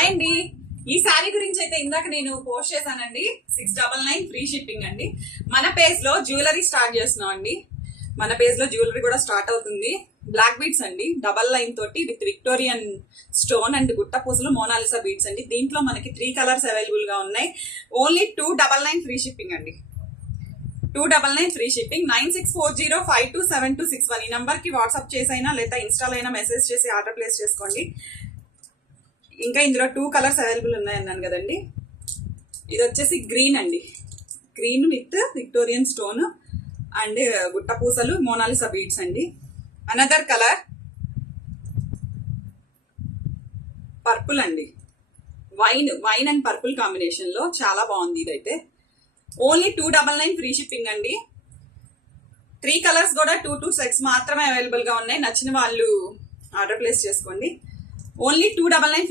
Hi అండి. ఈ శారీ గురించి అయితే ఇందాక నేను పోస్ట్ చేశానండి. 699 ఫ్రీ షిప్పింగ్ అండి. మన పేజ్ లో జ్యువెలరీ స్టార్ట్ చేస్తున్నాం అండి. మన పేజ్ లో జ్యువెలరీ కూడా స్టార్ట్ అవుతుంది. బ్లాక్ బీడ్స్ అండి, డబల్ లైన్ తోటి విత్ విక్టోరియన్ స్టోన్ అండ్ గుట్ట పూసలు మోనాలిసా బీడ్స్ అండి. దీంట్లో మనకి 3 కలర్స్ అవైలబుల్ గా ఉన్నాయి. ఓన్లీ 299 ఫ్రీ షిప్పింగ్ అండి. 299 ఫ్రీ షిప్పింగ్. 9640527261 ఈ నంబర్ కి వాట్సాప్ చేసైనా లేదా ఇన్స్టాల్ అయినా మెసేజ్ చేసి ఆర్డర్ ప్లేస్ చేసుకోండి. ఇంకా ఇందులో 2 కలర్స్ అవైలబుల్ ఉన్నాయన్నాను కదండి. ఇది వచ్చేసి గ్రీన్ అండి, green with Victorian stone and గుట్ట పూసలు మోనాలిసా బీడ్స్ అండి. అనదర్ కలర్ పర్పుల్ అండి, వైన్ అండ్ పర్పుల్ కాంబినేషన్ లో చాలా బాగుంది. ఇదైతే ఓన్లీ 299 ఫ్రీ షిప్పింగ్ అండి. 3 కలర్స్ కూడా 2 సెట్స్ మాత్రమే అవైలబుల్ గా ఉన్నాయి. నచ్చిన వాళ్ళు ఆర్డర్ ప్లేస్ చేసుకోండి. ఓన్లీ 299